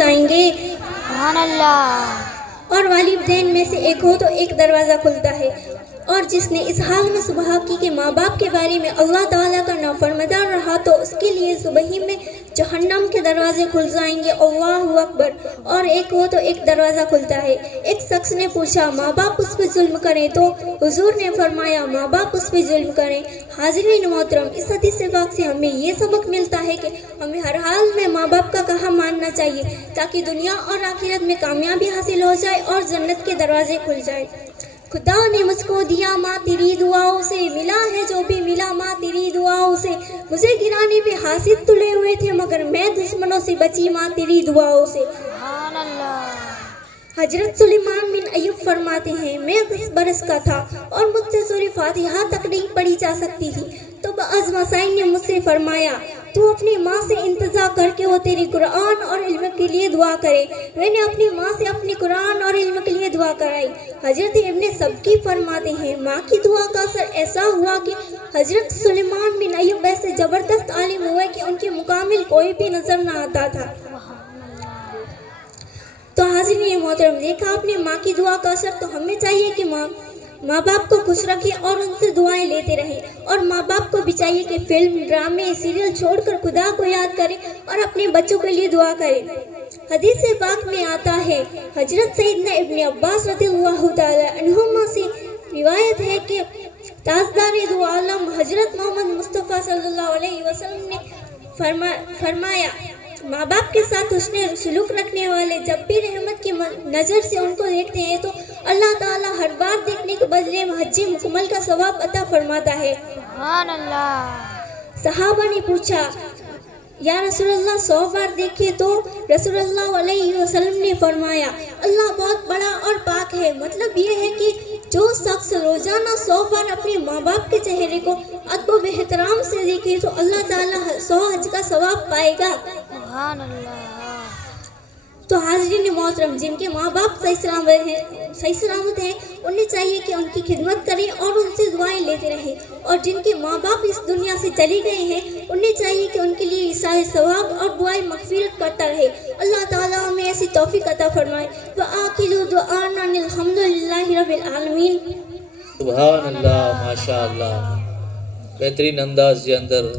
جائیں گے۔ سبحان اللہ۔ اور والدین میں سے ایک ہو تو ایک دروازہ کھلتا ہے، اور جس نے اس حال میں صبح کی کہ ماں باپ کے بارے میں اللہ تعالیٰ کا نافرمان رہا تو اس کے لیے صبح میں جہنم کے دروازے کھل جائیں گے۔ اللہ اکبر۔ اور ایک ہو تو ایک دروازہ کھلتا ہے۔ ایک شخص نے پوچھا ماں باپ اس پہ ظلم کریں تو حضور نے فرمایا ماں باپ اس پہ ظلم کریں۔ حاضرین محترم، اس حدیث پاک سے ہمیں یہ سبق ملتا ہے کہ ہمیں ہر حال میں ماں باپ کا کہا ماننا چاہیے تاکہ دنیا اور آخرت میں کامیابی حاصل ہو جائے اور جنت کے دروازے کھل جائیں۔ خدا نے مجھ کو دیا ماں تیری دعاؤں سے، ملا ہے جو بھی ملا ماں تیری دعاؤں سے، مجھے گرانے پہ حاسد تلے ہوئے تھے مگر میں دشمنوں سے بچی ماں تیری دعاؤں سے۔ سبحان اللہ۔ حضرت سلیمان بن ایوب فرماتے ہیں میں 10 برس کا تھا اور مجھ سے سورہ فاتحہ تک نہیں پڑھی جا سکتی تھی، تو بعض مسائل نے مجھ سے فرمایا تو اپنی ماں سے انتظار کر کے وہ تیری قرآن اور علم کے لیے دعا کرے۔ میں نے اپنی ماں سے اپنی قرآن اور علم کے لیے دعا کرائی۔ حضرت ابن سبکی فرماتے ہیں ماں کی دعا کا اثر ایسا ہوا کہ حضرت سلیمان بن ایوب ایسے زبردست عالم ہوئے کہ ان کے مکمل کوئی بھی نظر نہ آتا تھا۔ تو حاضرین محترم، دیکھا اپنے ماں کی دعا کا اثر۔ تو ہمیں چاہیے کہ ماں باپ کو خوش رکھیں اور ان سے دعائیں لیتے رہیں، اور ماں باپ کو بھی چاہیے کہ فلم، ڈرامے، سیریل چھوڑ کر خدا کو یاد کریں اور اپنے بچوں کے لیے دعا کریں۔ حدیث پاک میں آتا ہے، حضرت سیدنا ابن عباس رضی اللہ تعالی عنہما سے روایت ہے کہ تاجدار دو عالم حضرت محمد مصطفیٰ صلی اللہ علیہ وسلم نے فرمایا ماں باپ کے ساتھ حسن سلوک رکھنے والے جب بھی رحمت کی نظر سے ان کو دیکھتے ہیں تو اللہ تعالیٰ ہر بار دیکھنے کے بدلے میں حج مکمل کا ثواب عطا فرماتا ہے۔ سبحان اللہ۔ صحابہ نے پوچھا یا رسول اللہ 100 بار دیکھے تو؟ رسول اللہ علیہ وسلم نے فرمایا اللہ بہت بڑا اور پاک ہے۔ مطلب یہ ہے کہ جو شخص روزانہ 100 بار اپنے ماں باپ کے چہرے کو ادب و احترام سے دیکھے تو اللہ تعالیٰ 100 حج کا ثواب پائے گا۔ سبحان اللہ۔ تو حاضرین محترم، جن کے ماں باپ صحیح سلامت ہیں انہیں چاہیے کہ ان کی خدمت کریں اور ان سے دعائیں لیتے رہیں، اور جن کے ماں باپ اس دنیا سے چلے گئے ہیں انہیں چاہیے کہ ان کے لیے ایثار ثواب اور دعائیں مغفرت کرتا رہے۔ اللہ تعالیٰ ہمیں ایسی توفیق عطا فرمائے۔ وآخر دعوانا الحمد للہ رب العالمین۔ سبحان اللہ، ماشاء اللہ۔ بہترین انداز کے اندر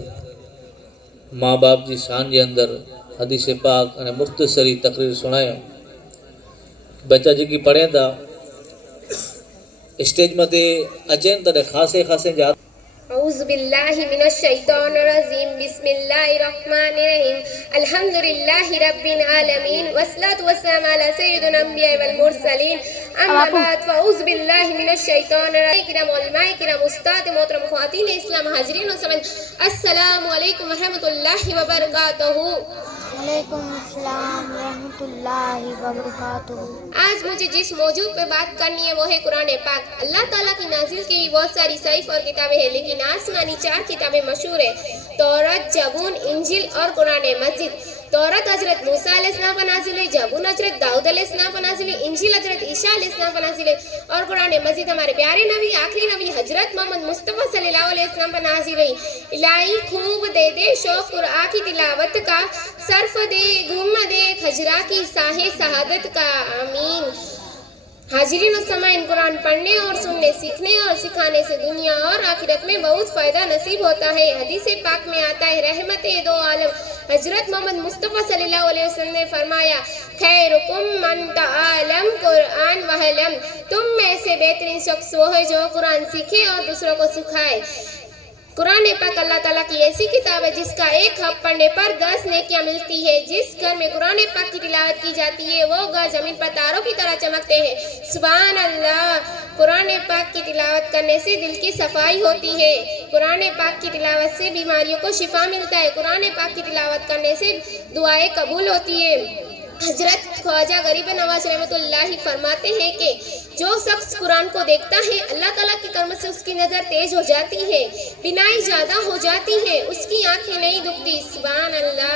ماں باپ کی شان کے اندر حدیث پاک نے مختصری تقریر سنایا۔ بچہ جی پڑھیں تھا اسٹیج مدے اچین تر خاصے جات اعوذ باللہ من الشیطان الرجیم، بسم اللہ الرحمن الرحیم، الحمدللہ رب العالمین، والصلاة والسلام علی سید الانبیاء والمرسلین، اما بعد فاعوذ باللہ من الشیطان الرجیم۔ کرام علماء کرام، استاد محترم، خواتین اسلام، حاضرین و سامعین، السلام علیکم ورحمۃ اللہ وبرکاتہ۔ وعلیکم السلام ورحمۃ اللہ وبرکاتہ۔ آج مجھے جس موضوع پہ بات کرنی ہے وہ ہے قرآن پاک۔ اللہ تعالیٰ کی نازل کی بہت ساری صحیف اور کتابیں ہیں، لیکن آسمانی 4 کتابیں مشہور ہیں، توراۃ، زبور، انجیل اور قرآن مجید۔ توراۃ حضرت موسیٰ علیہ السلام پر نازل ہوئی، زبور حضرت داؤد علیہ السلام پر نازل ہوئی، انجیل حضرت عیسیٰ علیہ السلام پر نازل ہوئی، اور قرآن مجید ہمارے پیارے نبی، آخری نبی حضرت محمد مصطفیٰ صلی اللہ علیہ وسلم پر نازل ہوئی۔ الہی خوب دے دے شوق قرآن کی تلاوت کا، صرف دے گم دے خجرا کی ساہ شہادت کا، آمین۔ حاضرین و سامعین، قرآن پڑھنے اور سننے، سیکھنے اور سکھانے سے دنیا اور آخرت میں بہت فائدہ نصیب ہوتا ہے۔ حدیث پاک میں آتا ہے، رحمت دو عالم حضرت محمد مصطفیٰ صلی اللہ علیہ وسلم نے فرمایا، خیرکم من تعلم قرآن وعلم، تم میں سے بہترین شخص وہ ہے جو قرآن سیکھے اور دوسروں کو سکھائے۔ قرآن پاک اللہ تعالیٰ کی ایسی کتاب ہے جس کا ایک حرف پڑھنے پر 10 نیکیاں ملتی ہے۔ جس گھر میں قرآن پاک کی تلاوت کی جاتی ہے وہ گھر زمین پر تاروں کی طرح چمکتے ہیں۔ سبحان اللہ۔ قرآن پاک کی تلاوت کرنے سے دل کی صفائی ہوتی ہے، قرآن پاک کی تلاوت سے بیماریوں کو شفا ملتا ہے، قرآن پاک کی تلاوت کرنے سے دعائیں قبول ہوتی ہے۔ حضرت خواجہ غریب نواز رحمۃ اللہ فرماتے ہیں کہ جو شخص قرآن کو دیکھتا ہے اللہ تعالیٰ کی کرم سے اس کی نظر تیز ہو جاتی ہے، بینائی زیادہ ہو جاتی ہے، اس کی آنکھیں نہیں دکھتی۔ سبحان اللہ۔